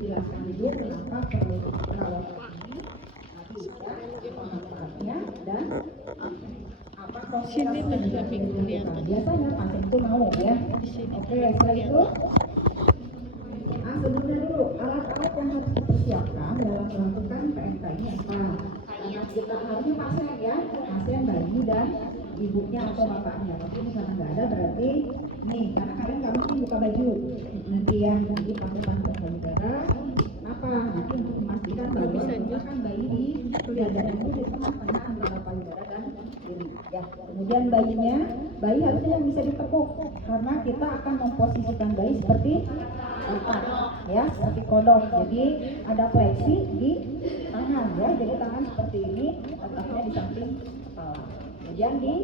dijelaskan dulu kenapa perlu perawatan ini, nanti ya manfaatnya dan apa proses yang dilakukan. Biasanya pasien itu mau ya. Oke, setelah itu sebelumnya dulu alat-alat yang harus dipersiapkan dalam melakukan PMK ini apa? Karena kita harusnya pasien ya, pasien bayi dan ibunya atau bapaknya. Tapi ini karena nggak ada berarti nih, karena kalian nggak mungkin buka baju nanti yang di pantun payudara. Kenapa? Nanti untuk memastikan bahwa menggunakan bayi di payudara itu di tengah-tengah antara payudara dan diri. Ya, kemudian bayi harusnya yang bisa ditekuk karena kita akan memposisikan bayi seperti ya, seperti kodok. Jadi ada fleksi di tangan ya, jadi tangan seperti ini, letaknya di samping kepala. Kemudian di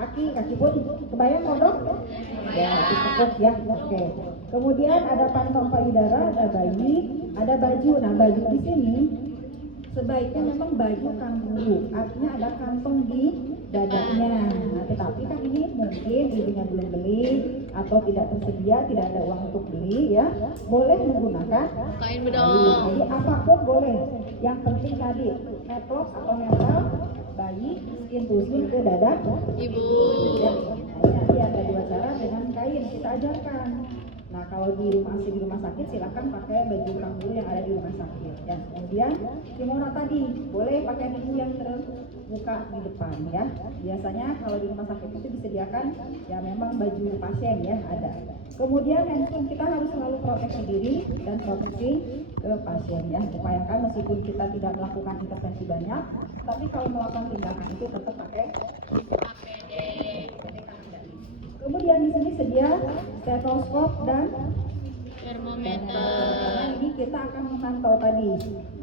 kaki pun kebayang kodok ya, ditekuk ya. Oke. Kemudian ada kantong payudara, ada bayi, ada baju. Nah, baju di sini sebaiknya memang baju kanguru, artinya ada kantong di dadanya. Nah, tetapi kan ini mungkin ibunya belum beli atau tidak tersedia, tidak ada uang untuk beli ya, boleh menggunakan kain bedong. Jadi apapun boleh. Yang penting tadi neplok atau nempel bayi skin to skin ke dada Ibu. ya. Nanti ada dua cara dengan kain kita ajarkan. Nah, kalau di rumah sakit silahkan pakai baju kanguru yang ada di rumah sakit ya. Kemudian kimono tadi boleh pakai buku yang terbuka di depan ya. Biasanya kalau di rumah sakit itu disediakan ya memang baju pasien ya ada. Kemudian handphone kita harus selalu proteksi diri dan proteksi ke pasien ya. Upayakan meskipun kita tidak melakukan intervensi banyak, tapi kalau melakukan tindakan itu tetap pakai APD. Kemudian di sini sedia stetoskop dan Termometer. Karena ini kita akan memantau tadi.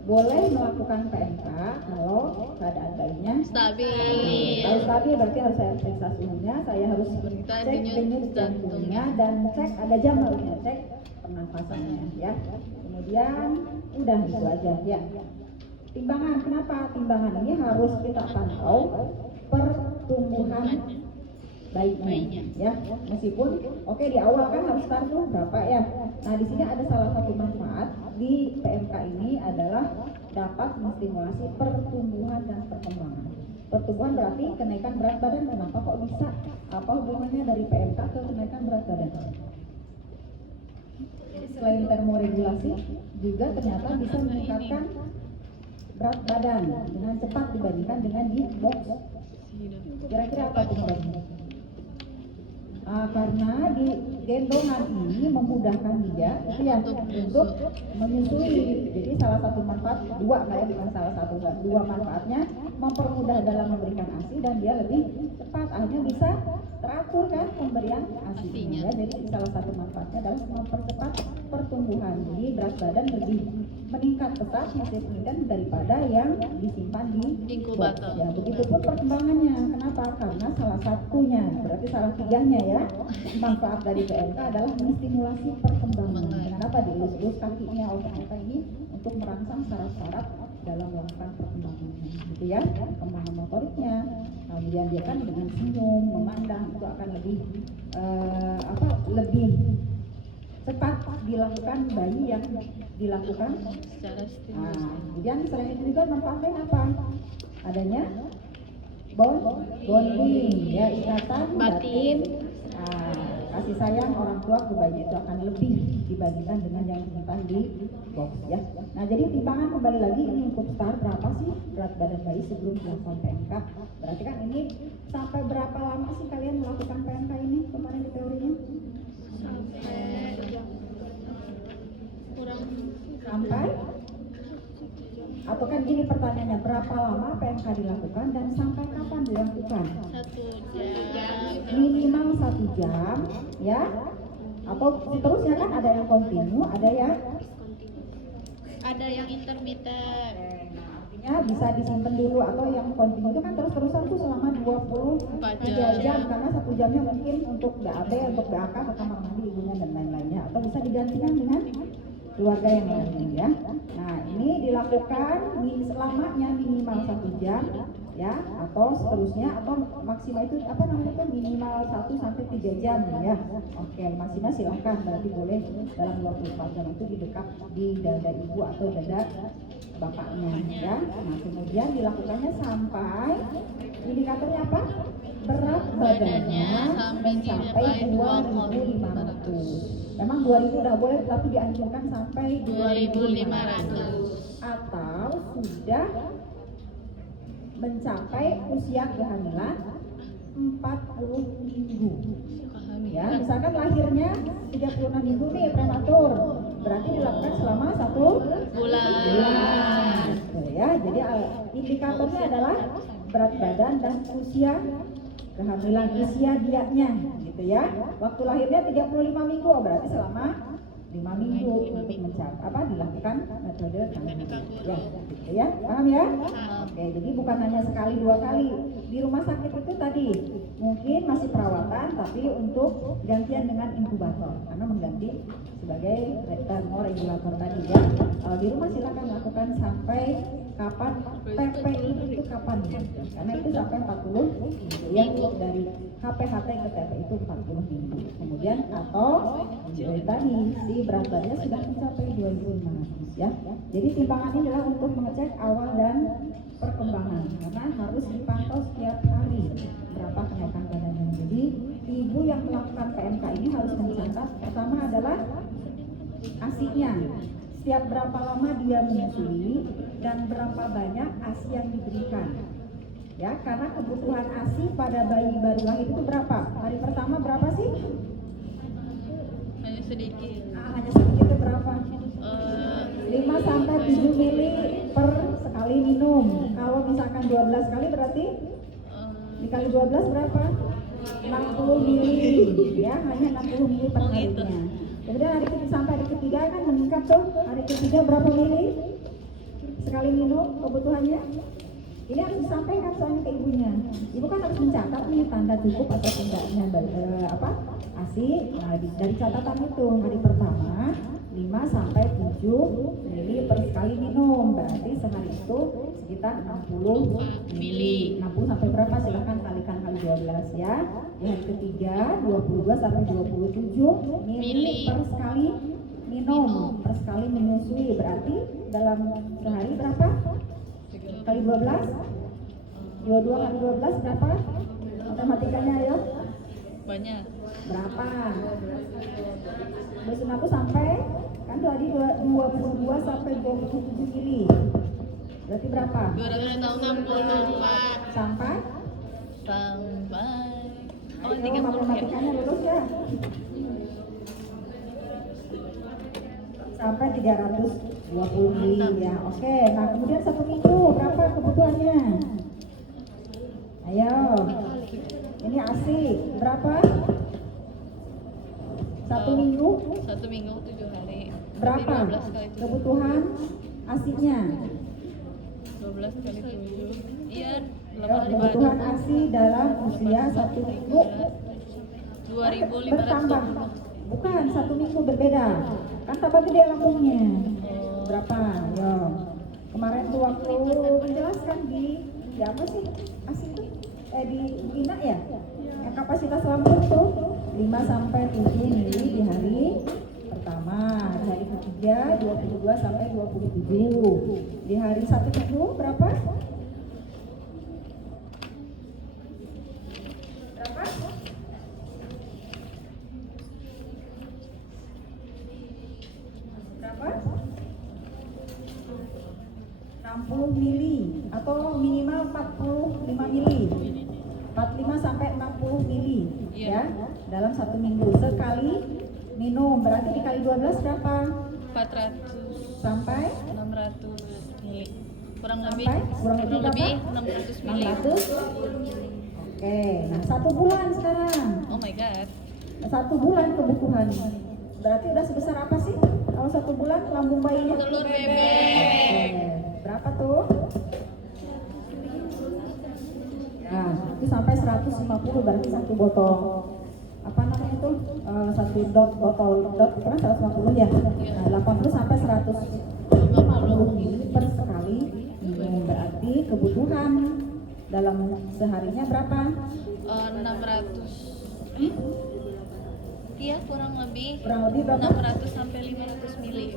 Boleh melakukan PMK kalau keadaan bayinya Stabil. Kalau stabil berarti harus saya periksa suhunya, saya harus cek denyut jantungnya dan cek ada jam harusnya cek pernafasannya ya. Kemudian udah itu aja ya. Timbangan, kenapa? Timbangan ini harus kita pantau pertumbuhan bayinya ya, meskipun oke di awal kan harus start tuh berapa ya. Nah, di sini ada salah satu manfaat di PMK ini adalah dapat menstimulasi pertumbuhan dan perkembangan. Pertumbuhan berarti kenaikan berat badan. Kenapa kok bisa? Apa hubungannya dari PMK ke kenaikan berat badan? Jadi selain termoregulasi juga ternyata bisa meningkatkan berat badan dengan cepat dibandingkan dengan di box. Kira-kira apa penyebabnya? Karena di gendongan ini memudahkan dia ya untuk menyusui. Jadi salah satu manfaat, dua kayak bukan salah satu, dua manfaatnya mempermudah dalam memberikan ASI dan dia lebih cepat, akhirnya bisa teratur kan pemberian ASI-nya ya. Jadi salah satu manfaatnya adalah mempercepat pertumbuhan. Jadi berat badan lebih meningkat pesat masih penelitian daripada yang disimpan di inkubator. Ya, begitupun perkembangannya. Kenapa? Karena salah satunya, berarti salah tiganya ya. Manfaat dari PMK adalah menstimulasi perkembangan. Dengan apa? Dielus-elus kakinya otak-otak ini untuk merangsang saraf-saraf dalam melakukan perkembangannya, gitu ya. Perkembangan motoriknya. Kemudian dia kan dengan senyum, memandang itu akan lebih lebih cepat dilakukan bayi yang dilakukan Secara kemudian selain itu juga manfaatnya apa? Adanya bonding ya, ikatan batin. Kasih sayang orang tua ke bayi itu akan lebih dibandingkan dengan yang disimpan di box ya. Nah, jadi timbangan kembali lagi ini untuk start berapa sih berat badan bayi sebelum dilakukan PMK. Berarti kan ini sampai berapa lama sih kalian melakukan PMK ini kemarin di teorinya? Sampai atau kan gini pertanyaannya, berapa lama PMK dilakukan dan sampai kapan dilakukan? 1 jam. Minimal 1 jam ya, atau seterusnya kan ada yang kontinu, ada yang intermittent. Nah, artinya bisa disimpan dulu, atau yang kontinu itu kan terus-terusan tuh selama 24 jam karena 1 jamnya mungkin untuk BAB, untuk BAK ke kamar mandi ibunya dan lain-lainnya, atau bisa digantikan dengan keluarga yang lain ya. Nah, ini dilakukan selamanya minimal 1 jam ya, atau seterusnya, atau maksimal itu apa namanya itu minimal 1 sampai 3 jam ya. Oke, maksimal silahkan, berarti boleh dalam 24 jam itu di dekat di dada ibu atau dada bapaknya ya. Nah, kemudian dilakukannya sampai indikatornya apa? Berat badannya mencapai 2.500. Memang 2.000 udah boleh, tapi dianjurkan sampai 2.500. atau sudah mencapai usia kehamilan 40 minggu. Ya, misalkan lahirnya 36 minggu nih prematur, berarti dilakukan selama 1 bulan. Gitu ya. Jadi indikatornya adalah berat badan dan usia kehamilan, usia dianya gitu ya. Waktu lahirnya 35 minggu, berarti selama 5 minggu untuk mencapai dilakukan metode kanguru ya, gitu ya. Paham ya? Oke, jadi bukan hanya sekali 2 kali. Di rumah sakit itu tadi mungkin masih perawatan, tapi untuk gantian dengan inkubator karena mengganti sebagai termoregulator tadi ya. Kalau di rumah silakan lakukan sampai kapan TPI itu kapan ya? Karena itu sampai 40 minggu ya, dari HPHT ke TPI itu 40 minggu. Kemudian atau dari tadi si berat badannya sudah mencapai 2.500 ya. Jadi timbangannya adalah untuk mengecek awal dan perkembangan karena harus dipantau setiap hari berapa kenaikan badannya. Jadi ibu yang melakukan PMK ini harus mencatat pertama adalah ASI-nya. Setiap berapa lama dia menyusui dan berapa banyak ASI yang diberikan. Ya, karena kebutuhan ASI pada bayi baru lahir itu berapa? Hari pertama berapa sih? Hanya sedikit. Hanya sedikit itu berapa? 5 sampai 7 mili per sekali minum. Kalau misalkan 12 kali berarti dikali 12 berapa? 60 mili ya, hanya 60 mili per harinya. Kemudian hari ketiga sampai hari ketiga kan meningkat tuh. Hari ketiga berapa mili sekali minum kebutuhannya? Ini harus disampaikan soalnya ke ibunya. Ibu kan harus mencatat nih tanda cukup atau tidaknya ASI. Nah, dari catatan itu hari pertama 5 sampai 7 mili per sekali minum, berarti sehari itu sekitar 60 mili. 60 sampai berapa silahkan kalikan kali 12 ya. Di hari ketiga 22 sampai 27 mili per sekali minum, per sekali menyusui, berarti dalam sehari berapa? Kali 12, 22 kali 12 berapa? Matematikanya ayo. Banyak. Berapa? 29 sampai kan tadi 22 sampai 27 mili. Berarti berapa? 264 Sampai? sampai Ayo, 30 ya. matematikanya lulus ya. Sampai 320 mili ya. Oke, nah kemudian 1 minggu berapa kebutuhannya? Ayo. Ini ASI berapa? 1 minggu 1 minggu 7 hari. berapa 12 kali 7. kebutuhan ASI-nya? 12 kali 7. Iya, Kebutuhan ASI dalam usia 1 minggu 2.500. bertambah. Bukan, 1 minggu berbeda. Kan tambah gede lambungnya. Berapa? Yo. Kemarin tuh waktu menjelaskan di apa sih ASI itu? Di Ina ya? Yang kapasitas lambung tuh 5 sampai 7 mili di hari pertama, di hari ketiga 22 sampai 27. Di hari 1 minggu berapa? Berapa? Berapa? 60 mili atau minimal 45 mili. 45 sampai 60 mili ya dalam 1 minggu sekali minum, berarti dikali 12 berapa? 400 Sampai 600 mili. Kurang lebih kurang lebih berapa? 600 mili. 600. Oke, nah 1 bulan sekarang. Oh my god. 1 bulan kebutuhan. Berarti udah sebesar apa sih? Kalau 1 bulan lambung bayinya? Telur bebek. Oke, berapa tuh? Nah, itu sampai 150 berarti 1 botol apa namanya itu? 1 botol dot kan 150 ya. Nah, 80 sampai 150 mili per sekali minum, berarti kebutuhan 600. Iya, kurang lebih berapa? 600 sampai 500 mili.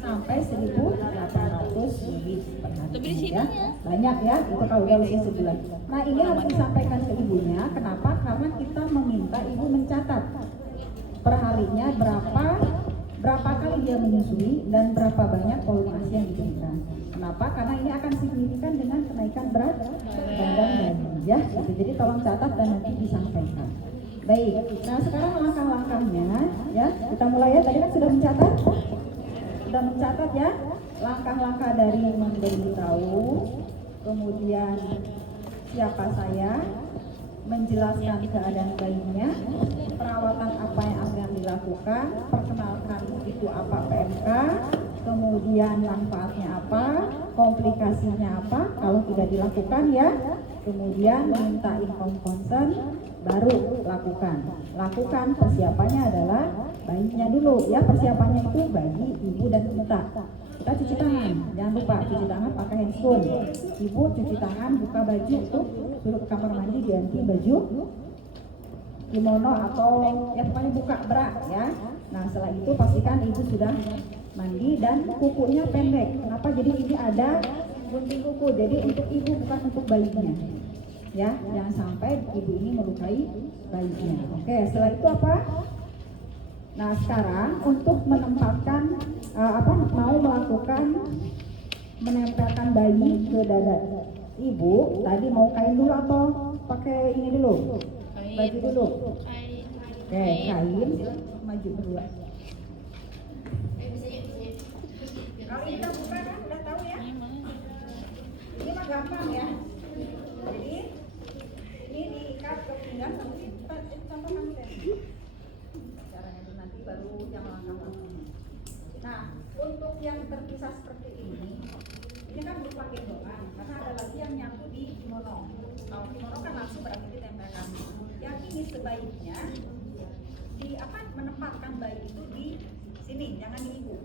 Sampai 1.800 mili per hari. Tapi di sini ya. Banyak ya, itu kalau udah usia sebulan. Nah ini harus disampaikan ke ibunya. Kenapa? Karena kita meminta ibu mencatat per harinya berapa kali dia menyusui dan berapa banyak volume ASI yang diberikan. Kenapa? Karena ini akan signifikan dengan kenaikan berat badan bayi ya. Gitu. Jadi tolong catat dan nanti disampaikan. Baik, nah sekarang langkah-langkahnya ya, kita mulai ya. Tadi kan sudah mencatat ya, langkah-langkah dari memberitahu, kemudian siapa saya, menjelaskan keadaan bayinya, perawatan apa yang akan dilakukan, perkenalkan itu apa PMK, kemudian manfaatnya apa, komplikasinya apa kalau tidak dilakukan ya, kemudian minta info consent, baru lakukan persiapannya adalah bayinya dulu ya. Persiapannya itu bayi, ibu dan kita cuci tangan, jangan lupa cuci tangan pakai handphone. Ibu cuci tangan, buka baju tuh, suruh ke kamar mandi ganti baju kimono atau ya pokoknya buka bra ya. Nah setelah itu pastikan ibu sudah mandi dan kukunya pendek. Kenapa? Jadi ini ada gunting kuku, jadi untuk ibu bukan untuk bayinya ya, jangan sampai ibu ini melukai bayinya. Oke, setelah itu apa? Nah sekarang untuk menempatkan mau melakukan menempelkan bayi ke dada ibu, tadi mau kain dulu atau pakai ini dulu? Baju dulu. Oke, kain maju berdua. Kalau ini kita buka kan udah tahu ya. Ini mah gampang ya. Jadi ini diikat ke pinggang, nanti contoh kamu deh. Caranya itu nanti baru yang langkah-langkahnya. Nah, untuk yang terpisah seperti ini kan berupa gendongan, karena ada lagi yang nyatu di kimono. Kalau kimono kan langsung berarti ditempelkan. Yang ini sebaiknya menempatkan bayi itu di sini, jangan di ibu.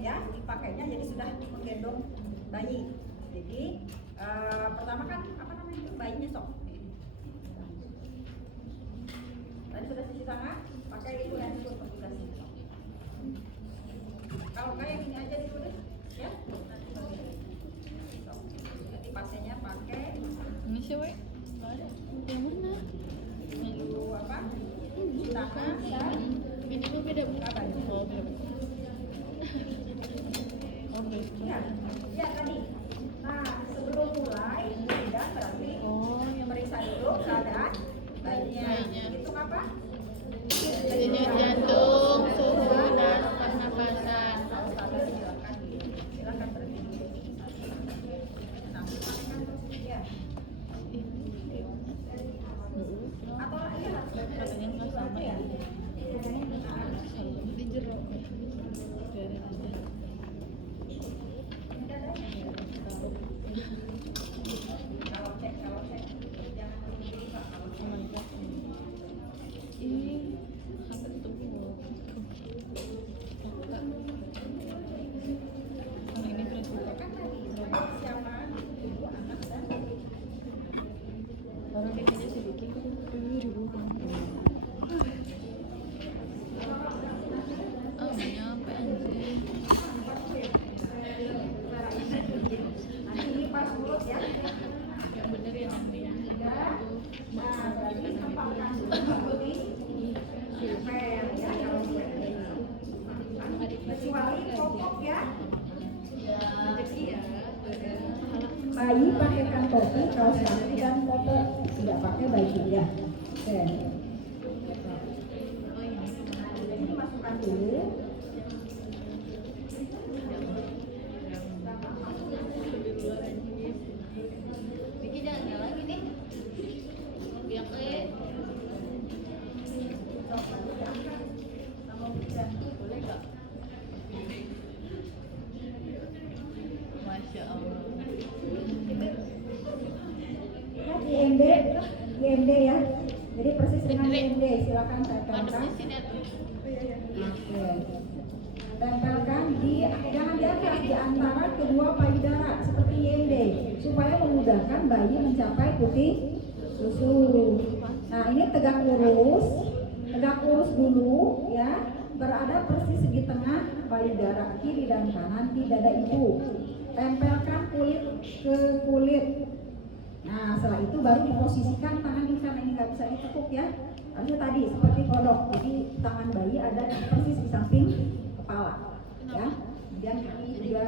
Ya, dipakainya jadi sudah menggendong bayi. Jadi pertama kan itu bayinya sok. Tadi sudah cuci tangan, pakai itu yang untuk petugasnya. Kalau kayak gini aja dulu deh, ya. Nanti pasiennya pakai. Ini siapa? Yang mana? Itu apa? Cuci tangan dan Ini kok beda buka baju. Oh, beda. Ya tadi. Nah sebelum mulai tidak berarti periksa dulu keadaan bayinya. Hitung apa? Denyut jantung, suhu dan pernapasan. Kalau salah silakan berhenti. Nah, pakai terus ya. Atau iya Katanya nggak sama ya. Di jero. Biarin aja. kalau cek jangan berdiri Pak. Ini hampir tubuh. Kalau ini berapa? Kan tadi siapa ibu anak dan Orang bikinnya sedikit. Nyampe anjing. nanti ini pas mulut ya. Yang bener ya nanti. Nah, berarti tempatkan dulu di silver ya kalau kecuali popok ya. Bayi pakaikan topi, kaos kaki dan popok, tidak pakai baju ya. Oke. Jadi dimasukkan dulu. Vicky jangan nyala lagi nih. Biar boleh nggak? Masya Allah. IMD ya. Jadi persis dengan IMD, silakan tempelkan. Adem di sini tuh. Oke. Tempelkan jangan di atas, di antara kedua payudara seperti IMD supaya memudahkan bayi mencapai putih susu. Nah ini tegak lurus dulu ya, berada persis segi tengah payudara kiri dan kanan di dada ibu. Tempelkan kulit ke kulit. Nah setelah itu baru diposisikan tangan di sana, ini nggak bisa ditekuk ya. Harusnya tadi seperti kodok, jadi tangan bayi ada persis di samping kepala ya. Kemudian kaki juga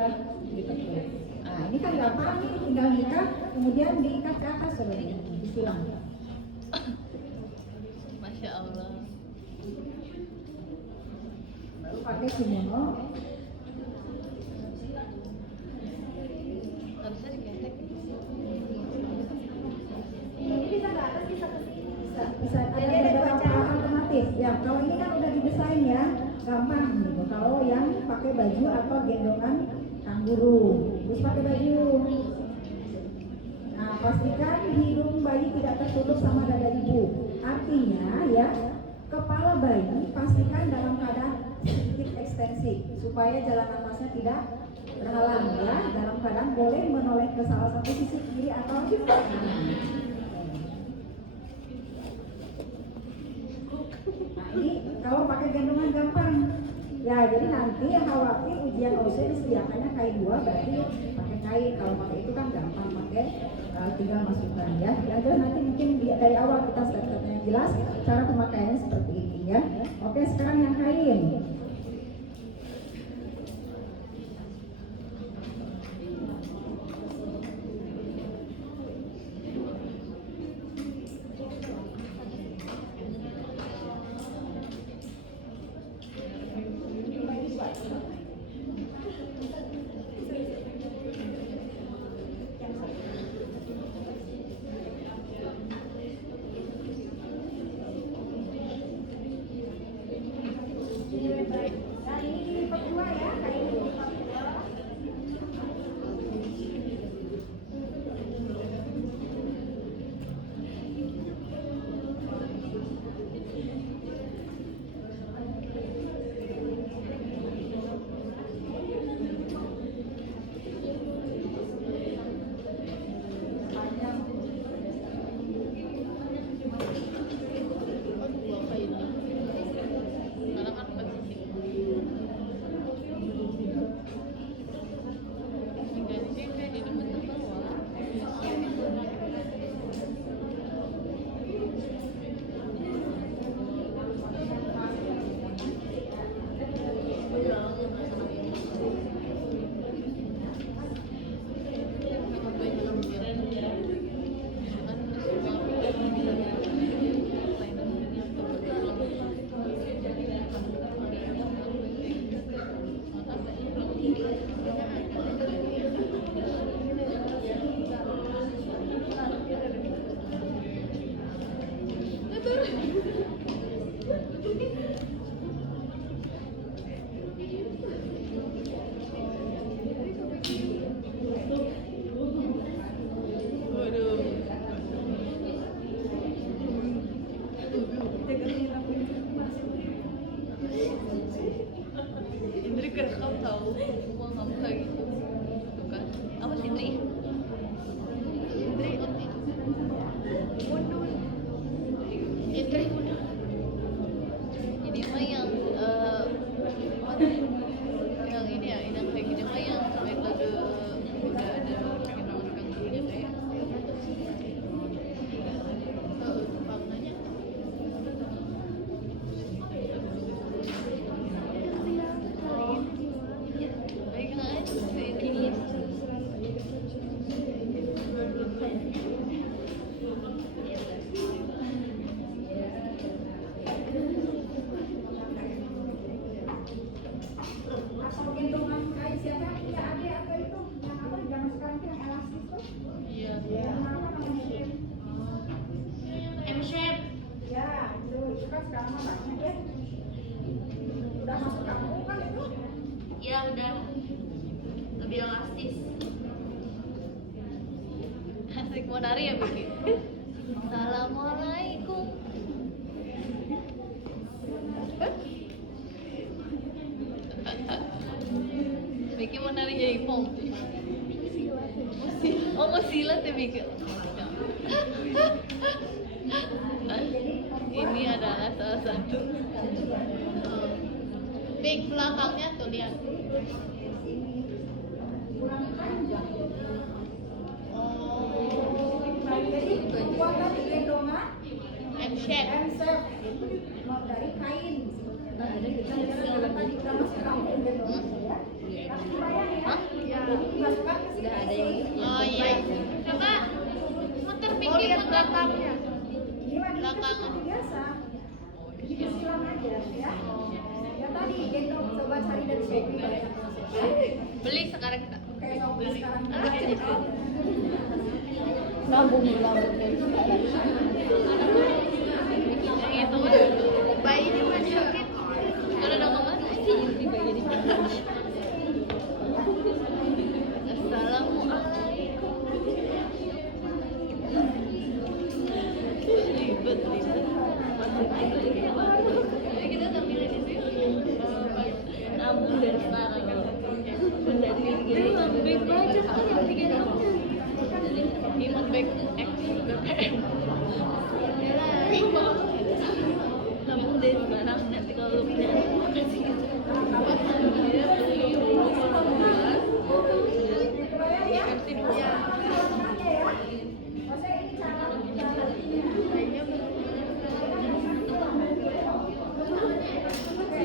ditekuk. Nah ini kan gampang nih, tinggal diikat, kemudian diikat ke atas sebenarnya, disilang. Masya Allah. Baru pakai kimono. Harusnya digesek. Ini bisa ke atas, bisa ke sini, bisa ada beberapa alternatif. Ya kalau ini kan udah didesain ya, gampang gitu. Kalau yang pakai baju atau gendongan kanguru, terus pakai baju. Nah pastikan hidung bayi tidak tertutup sama dada ibu. Artinya ya, kepala bayi pastikan dalam keadaan sedikit ekstensi supaya jalan nafasnya tidak terhalang ya. Dalam keadaan boleh menoleh ke salah satu sisi kiri atau kanan. Nah ini kalau pakai gendongan gampang ya, jadi nanti yang khawatir ujian OC disediakannya kain 2, berarti pakai kain. Kalau pakai itu kan gampang, pakai tinggal masukkan ya. Ya jelas nanti mungkin dari awal kita step-stepnya yang jelas, cara pemakaiannya seperti ini ya. Oke sekarang yang kain. Nah ini dilipat 2 ya, kain dilipat 2. Indri kerekam tahu, gua nggak buka gitu, tuh kan? Apa sih Indri? Indri, mundur. Indri mundur. Ini mah yang yang ini ya, yang kayak gini mah yang metode udah ada gendongan kangurunya kayak. Maknanya. Baik kan? Kayak gini. Atau gendongan kain siapa? Iya ada apa itu? Yang apa? Jangan sekarang itu yang elastis tuh. Iya. Yang apa namanya? M-shape. Ya itu kan sekarang mah banyak ya. Udah masuk kamu kan itu? Ya udah lebih elastis. Asik mau nari ya Biki. Assalamualaikum. Biki mau nari jadi pom. Oh mau silat ya bikin. Ini adalah salah satu. Big belakangnya tuh lihat. Jadi buat tadi gendongan And shape. and shape dari kain. Tadi udah masuk kampung gendongan ya. Tapi dibayangin ya. Hah? Jadi dimasukkan ke sini. Oh iya. Coba muter pinggir muter belakangnya. Ini wanita Belakang. seperti biasa. Bikin silang aja ya. Ya tadi gendong coba cari dari Shopee banyak. Beli sekarang kita. Kayak Shopee sekarang. Nabung yang itu bayi dimasukin. Kalau ada mama di bayi dimasukin. Assalamualaikum. Ribet. Jadi kita tampilin di sini. Nabung dari sekarang. Benar gini. Baik aja kan yang bikin Imam baik BPM. Nabung dari sekarang nanti kalau lu punya kasih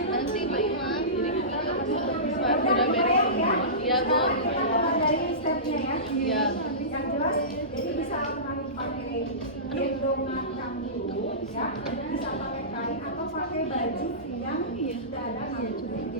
nanti Mbak Ima sudah beres semua. Iya Bu. Dari stepnya ya. Iya. Yang jelas jadi bisa pakai gendongan kamu ya, bisa pakai kain atau pakai baju yang sudah ada kamu.